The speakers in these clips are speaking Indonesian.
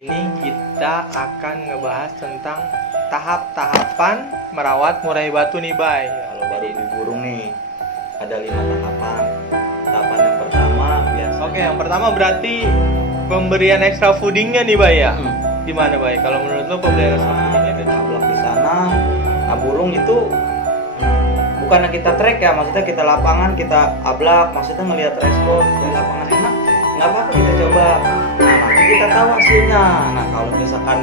Ini kita akan ngebahas tentang tahap-tahapan merawat murai batu nih, Bay. Kalau baru beli burung nih, ada 5 tahapan. Tahapan yang pertama biasa. Oke, yang pertama berarti pemberian extra foodingnya nih, Bay ya. Hmm. Gimana, Bay? Kalau menurut lo pemberian extra foodingnya Ada itu? tablak di sana. Nah, burung itu bukannya kita track ya, maksudnya kita lapangan, kita ablak, maksudnya ngelihat respon di lapangan enak, nggak apa-apa kita coba. Nah, nanti kita tahu hasilnya. Nah, kalau misalkan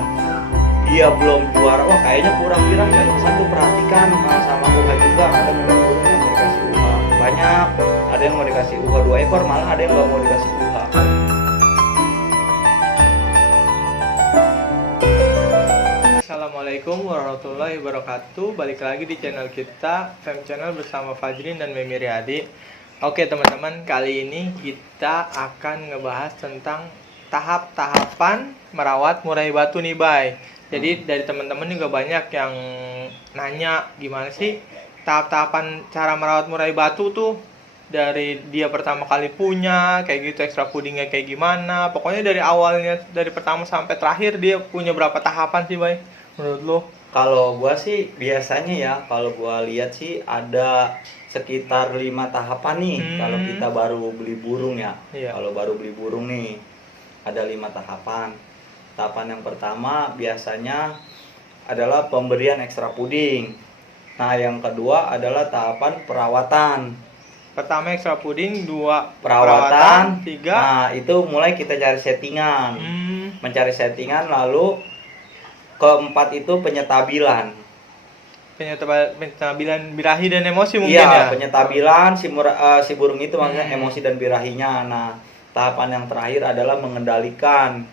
dia belum juara, wah kayaknya kurang birah ya, satu perhatikan sama UHA juga. Ada memang burung yang mau dikasih UHA banyak, ada yang mau dikasih UHA 2 ekor, malah ada yang nggak mau dikasih UHA. Assalamualaikum warahmatullahi wabarakatuh. Balik lagi di channel kita, Fem Channel bersama Fajrin dan Memi Riyadi. Oke teman-teman, kali ini kita akan ngebahas tentang tahap-tahapan merawat murai batu nih, Bay. Jadi dari teman-teman juga banyak yang nanya gimana sih tahap-tahapan cara merawat murai batu tuh, dari dia pertama kali punya kayak gitu, extra foodingnya kayak gimana, pokoknya dari awalnya, dari pertama sampai terakhir dia punya berapa tahapan sih, Bay, menurut lo? Kalau gua sih biasanya ya, kalau gua lihat sih ada sekitar 5 tahapan nih. Kalau kita baru beli burung ya. Iya. Kalau baru beli burung nih ada 5 tahapan. Tahapan yang pertama biasanya adalah pemberian ekstra puding. Nah, yang kedua adalah tahapan perawatan. Pertama extra fooding, dua Perawatan, tiga Nah, itu mulai kita cari settingan. Mencari settingan, lalu keempat itu penyetabilan. penyetabilan birahi dan emosi mungkin ya. Iya, penyetabilan si burung itu maksudnya emosi dan birahinya. Nah, tahapan yang terakhir adalah mengendalikan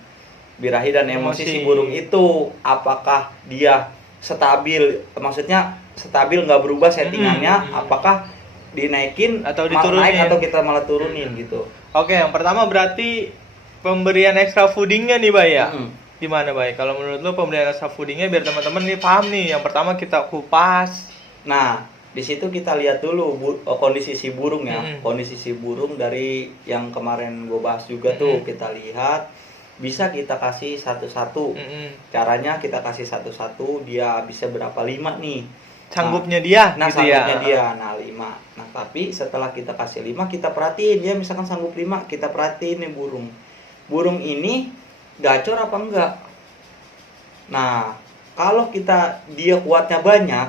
birahi dan emosi si burung itu. Apakah dia stabil, maksudnya stabil nggak berubah settingannya, apakah dinaikin Atau malah diturunin. naik atau kita malah turunin gitu. Oke, yang pertama berarti pemberian extra foodingnya nih, Bay ya. Mm-mm. Gimana, Bay? Kalau menurut lo pemberian extra foodingnya, biar teman-teman nih paham nih. Yang pertama kita kupas. Nah, di situ kita lihat dulu kondisi si burung ya. Kondisi si burung dari yang kemarin gue bahas juga tuh, kita lihat bisa kita kasih satu-satu. Caranya kita kasih satu-satu, dia bisa berapa 5 nih. Sanggupnya dia Nah, gitu sanggupnya ya. dia. Nah, 5. Nah, tapi setelah kita kasih 5, kita perhatiin dia misalkan sanggup 5, kita perhatiin nih burung. Burung ini gacor apa enggak? Nah, kalau dia kuatnya banyak,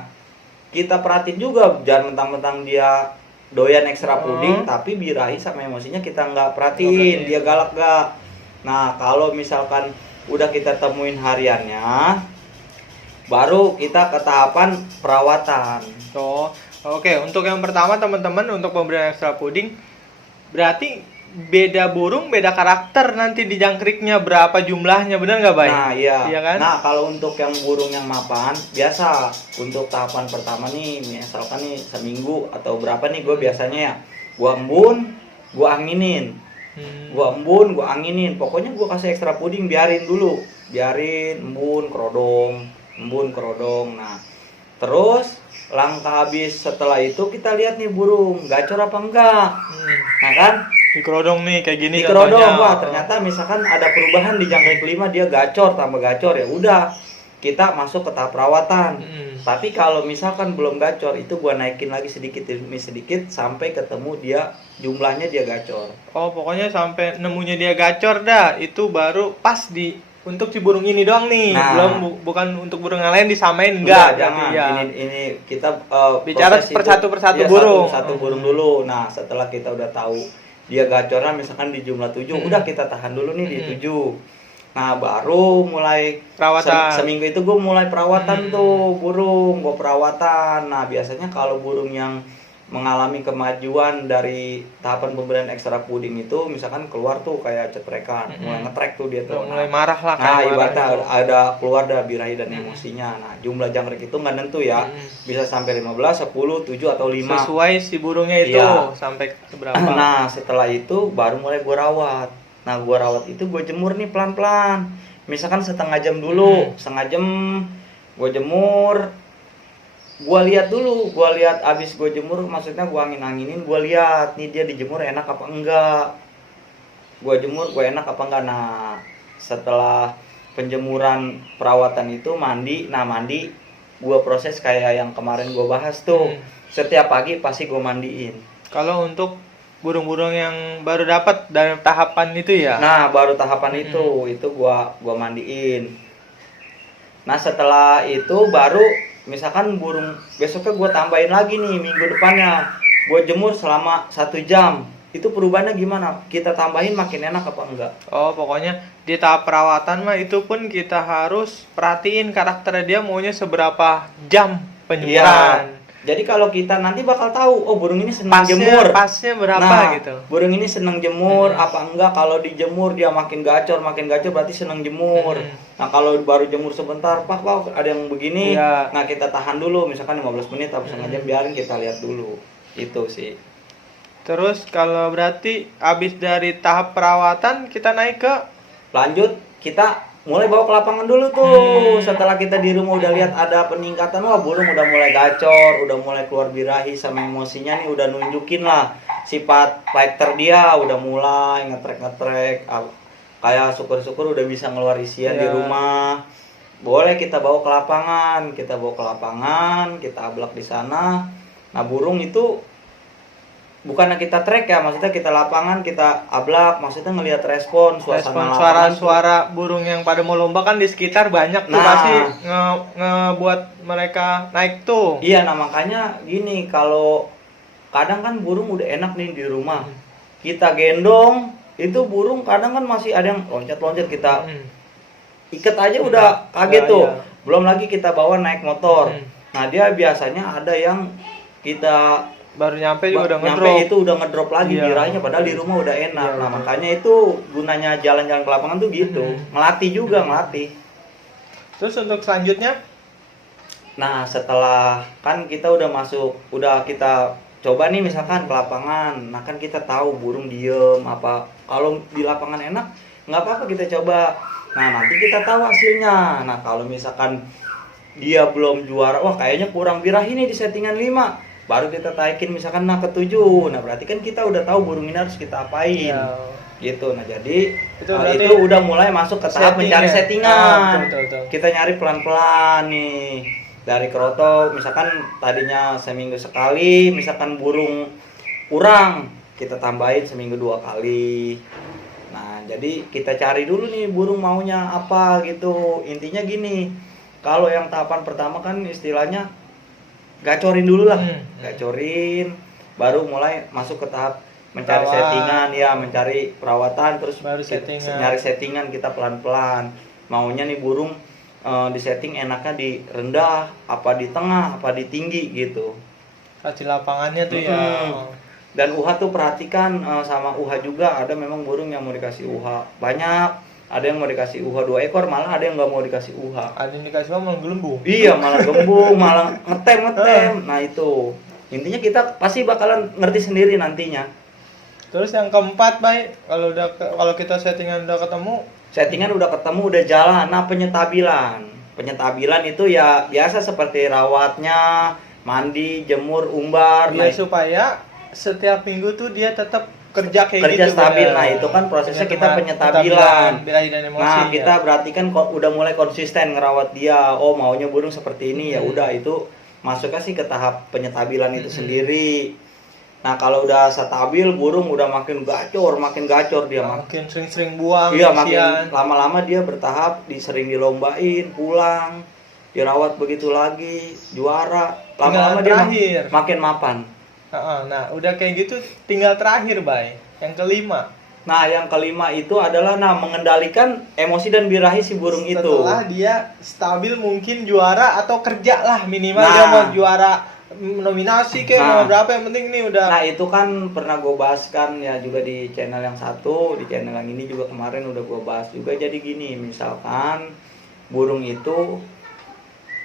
kita perhatiin juga, jangan mentang-mentang dia doyan ekstra puding tapi birahi sama emosinya kita nggak perhatiin, dia galak gak. Nah, kalau misalkan udah kita temuin hariannya, baru kita ke tahapan perawatan. So, oke, untuk yang pertama teman-teman, untuk pemberian extra fooding, berarti beda burung, beda karakter nanti di jangkriknya, berapa jumlahnya, benar nggak, Bay? Nah, iya. Iya kan? Nah, kalau untuk yang burung yang mapan, biasa untuk tahapan pertama nih, misalkan nih seminggu atau berapa nih, gue biasanya ya, gue embun, gue anginin. Gue embun, gue anginin. Pokoknya gue kasih ekstra puding, biarin dulu. Biarin, embun, kerodong. Nah, terus langkah habis setelah itu kita lihat nih burung, gacor apa enggak. Nah kan? Dikerodong nih kayak gini Dikerodong, contohnya. wah ternyata misalkan ada perubahan di jangkrik 5, dia gacor tambah gacor, ya udah kita masuk ke tahap perawatan. Tapi kalau misalkan belum gacor, itu gua naikin lagi sedikit demi sedikit sampai ketemu dia jumlahnya dia gacor. Oh, pokoknya sampai nemunya dia gacor dah, itu baru pas di untuk si burung ini doang nih. Nah. Belum, bukan untuk burung yang lain disamain, enggak. Jangan. Ya. Ini kita Bicara proses persatu iya, burung. satu burung dulu. Nah, setelah kita udah tahu dia gacoran misalkan di jumlah 7, udah kita tahan dulu nih di 7. Nah, baru mulai Perawatan. seminggu itu gue mulai perawatan tuh burung, gue perawatan. Nah, biasanya kalau burung yang mengalami kemajuan dari tahapan pemberian ekstra puding itu, misalkan keluar tuh kayak ceprekan, mulai ngetrek tuh dia tuh. Mulai marah lah. Nah, kayak ibaratnya marah. ada keluar dari birahi dan emosinya. Nah, jumlah jangkrik itu nggak nentu ya. Bisa sampai 15, 10, 7 atau 5. Sesuai si burungnya itu. Iya. Sampai seberapa. Nah, setelah itu baru mulai gue rawat. Nah, gue rawat itu gue jemur nih pelan-pelan. Misalkan setengah jam dulu, setengah jam gue jemur. Gue lihat dulu, gue lihat abis gue jemur, maksudnya gue angin-anginin, gue lihat nih dia dijemur enak apa enggak. Gue jemur, gue enak apa enggak. Nah, setelah penjemuran perawatan itu mandi. Nah mandi gua proses kayak yang kemarin gua bahas tuh. Setiap pagi pasti gua mandiin. Kalau untuk burung-burung yang baru dapat dari tahapan itu ya. Nah baru tahapan itu gua mandiin. Nah setelah itu baru misalkan burung besoknya gua tambahin lagi nih minggu depannya, gua jemur selama 1 jam. Itu perubahannya gimana? Kita tambahin makin enak apa enggak? Oh, pokoknya di tahap perawatan mah itu pun kita harus perhatiin karakternya, dia maunya seberapa jam penyemuran. Jadi kalau kita nanti bakal tahu, oh burung ini senang jemur. Pasnya berapa Nah, gitu. burung ini senang jemur apa enggak? Kalau dijemur dia makin gacor berarti senang jemur. Nah, kalau baru jemur sebentar, Pak, ada yang begini. Iya. Nah, kita tahan dulu misalkan 15 menit atau setengah jam, biarin kita lihat dulu. Itu sih. Terus kalau berarti habis dari tahap perawatan kita naik ke Lanjut kita mulai bawa ke lapangan dulu tuh. Setelah kita di rumah udah lihat ada peningkatan, wah burung udah mulai gacor, udah mulai keluar birahi sama emosinya nih, udah nunjukin lah sifat fighter dia, udah mulai ngetrek kayak syukur-syukur udah bisa ngeluar isian di rumah. Boleh kita bawa ke lapangan, kita ablak di sana. Nah burung itu bukannya kita track ya, maksudnya kita lapangan, kita ablak, maksudnya ngelihat respon suara-suara burung yang pada mau lomba kan di sekitar banyak tuh, pasti ngebuat mereka naik tuh. Iya, nah makanya gini, kalau kadang kan burung udah enak nih di rumah, kita gendong, itu burung kadang kan masih ada yang loncat-loncat, kita ikat aja udah kaget tuh. Belum lagi kita bawa naik motor. Nah dia biasanya ada yang kita baru nyampe juga udah ngedrop. Nyampe itu udah ngedrop lagi birahnya, padahal di rumah udah enak. Nah makanya itu gunanya jalan-jalan ke lapangan tuh gitu, ngelatih juga, ngelatih. Terus untuk selanjutnya, nah setelah kan kita udah masuk, udah kita coba nih misalkan ke lapangan, nah kan kita tahu burung diem apa, kalau di lapangan enak nggak apa-apa kita coba. Nah nanti kita tahu hasilnya. Nah kalau misalkan dia belum juara, wah kayaknya kurang birahi nih di settingan 5, baru kita taikin misalkan ke 7. Nah berarti kan kita udah tahu burung ini harus kita apain gitu. Nah jadi itu udah mulai masuk ke tahap mencari settingan. Betul. Kita nyari pelan-pelan nih dari kerotok, misalkan tadinya seminggu sekali, misalkan burung kurang kita tambahin seminggu 2 kali. Nah jadi kita cari dulu nih burung maunya apa gitu. Intinya gini, kalau yang tahapan pertama kan istilahnya gacorin dulu lah, gacorin, baru mulai masuk ke tahap mencari settingan, ya mencari perawatan, terus baru nyari settingan kita pelan-pelan. Maunya nih burung di setting enaknya di rendah, apa di tengah, apa di tinggi gitu. Kasih lapangannya tuh ya. Dan UHA tuh perhatikan sama UHA juga, ada memang burung yang mau dikasih UHA banyak. Ada yang mau dikasih UHA 2 ekor, malah ada yang nggak mau dikasih UHA. Ada yang dikasih UHA malah gelembung. Iya, malah gembung, malah ngetem. Nah itu, intinya kita pasti bakalan ngerti sendiri nantinya. Terus yang keempat, Bay, kalau kita settingan udah ketemu, udah jalan. Nah penyetabilan itu ya biasa seperti rawatnya, mandi, jemur, umbar. Biar supaya setiap minggu tuh dia tetap kerja gitu, stabil. Nah itu kan prosesnya kita penyetabilan. Nah kita berarti kan udah mulai konsisten ngerawat dia. Oh maunya burung seperti ini, ya udah itu masuknya sih ke tahap penyetabilan itu sendiri. Nah kalau udah stabil, burung udah makin gacor dia, makin sering-sering buang. Iya, makin lama-lama dia bertahap, sering dilombain, pulang, dirawat begitu lagi, juara. Lama-lama dia makin mapan. Nah, udah kayak gitu, tinggal terakhir, Bay, yang kelima. Nah, yang kelima itu adalah mengendalikan emosi dan birahi si burung itu. Setelah dia stabil, mungkin juara atau kerja lah minimal. Dia mau juara nominasi mau berapa, yang penting nih udah. Nah, itu kan pernah gue bahas kan ya juga di channel yang satu, di channel yang ini juga kemarin udah gue bahas juga. Jadi gini, misalkan burung itu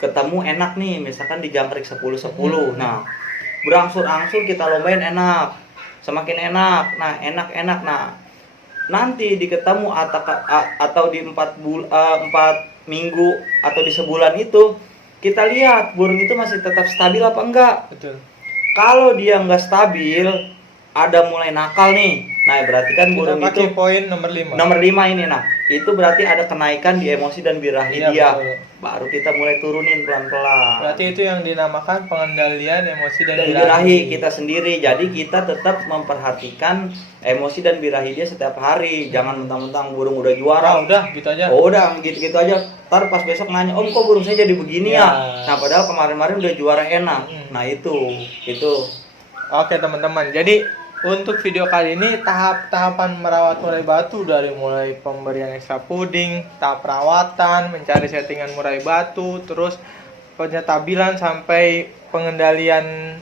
ketemu enak nih, misalkan di jangkrik 10-10. Nah, berangsur-angsur kita lombain enak, semakin enak. Nah enak. Nah nanti diketemu atau di 4 minggu atau di sebulan itu kita lihat burung itu masih tetap stabil apa enggak. Betul. Kalau dia enggak stabil, ada mulai nakal nih. Nah berarti kan burung itu poin nomor 5. Nomor 5 ini. Nah itu berarti ada kenaikan di emosi dan birahi Iya, dia. betul. Baru kita mulai turunin pelan-pelan. Berarti itu yang dinamakan pengendalian emosi dan Dan birahi kita sendiri. Jadi kita tetap memperhatikan emosi dan birahi dia setiap hari. Jangan mentang-mentang burung udah juara. Udah gitu aja. Oh, udah gitu-gitu aja. Ntar pas besok nanya, "Om, kok burung saya jadi begini ya?" Nah, padahal kemarin-kemarin udah juara enak. Nah, itu. Oke teman-teman, jadi untuk video kali ini tahapan merawat murai batu dari mulai pemberian ekstra puding, tahap perawatan, mencari settingan murai batu, terus penstabilan sampai pengendalian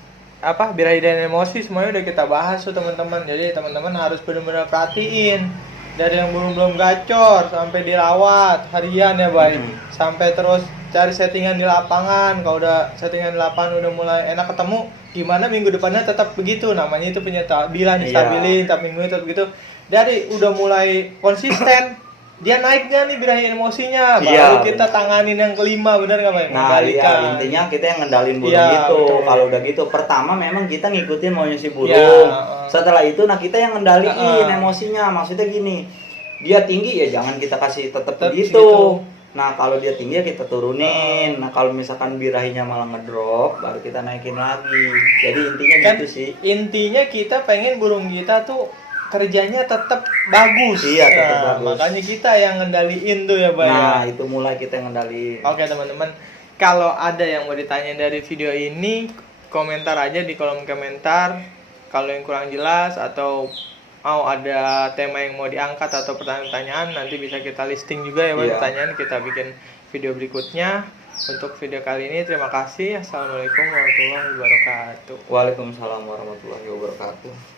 birahi dan emosi semuanya udah kita bahas tuh teman-teman. Jadi teman-teman harus benar-benar perhatiin dari yang belum gacor sampai dirawat harian ya baik, sampai terus cari settingan di lapangan. Kalau udah settingan di lapangan udah mulai enak ketemu, gimana minggu depannya tetap begitu, namanya itu penstabilan, stabilin, tapi minggu tetap begitu. Dari udah mulai konsisten dia naiknya nih birahi emosinya, baru kita tanganin yang kelima, benar nggak Pak? Nah, iya, intinya kita yang ngendalin burung gitu. Kalau udah gitu, pertama memang kita ngikutin maunya si burung. Setelah itu, nah kita yang ngendaliin emosinya. Maksudnya gini, dia tinggi ya jangan kita kasih tetap begitu. Nah, kalau dia tinggi ya kita turunin. Nah, kalau misalkan birahinya malah ngedrop, baru kita naikin lagi. Jadi intinya gitu sih. Intinya kita pengen burung kita tuh kerjanya tetap bagus. Iya, tetap bagus. Makanya kita yang ngendaliin tuh ya, Bang. Nah, itu mulai kita yang ngendaliin. Oke, teman-teman. Kalau ada yang mau ditanya dari video ini, komentar aja di kolom komentar. Kalau yang kurang jelas atau mau ada tema yang mau diangkat atau pertanyaan-pertanyaan, nanti bisa kita listing juga ya, Bang. Pertanyaan kita bikin video berikutnya. Untuk video kali ini terima kasih. Assalamualaikum warahmatullahi wabarakatuh. Waalaikumsalam warahmatullahi wabarakatuh.